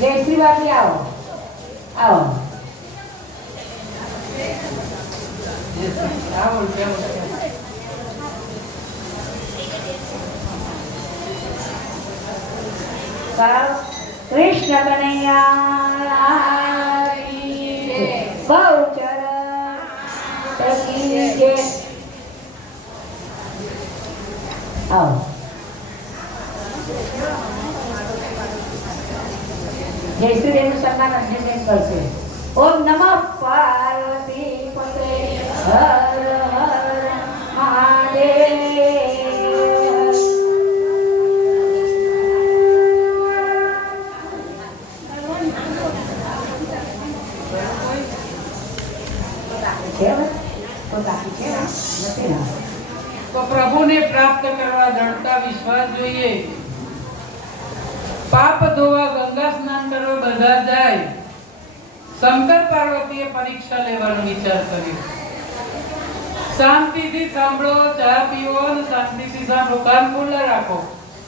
જયશ્રી બાકી આવો આવો કૃષ્ણ કનૈયા બહુચર આવો જયશ્રી દેવનું સન્માન અંજલિ કરશે. ઓમ નમઃ પાર્વતી પતે હર હર મહાદેવ. તો પ્રભુને પ્રાપ્ત કરવા દૃઢતા વિશ્વાસ જોઈએ. પાપ ધોવા ગંગા સ્નાન કરવા બધા જાય. શંકર પાર્વતીએ પરીક્ષા લેવાનો વિચાર કર્યો. શાંતિથી સાંભળો, ચા પીવો અને શાંતિથી સાંભળો, કાન ખુલ્લા રાખો.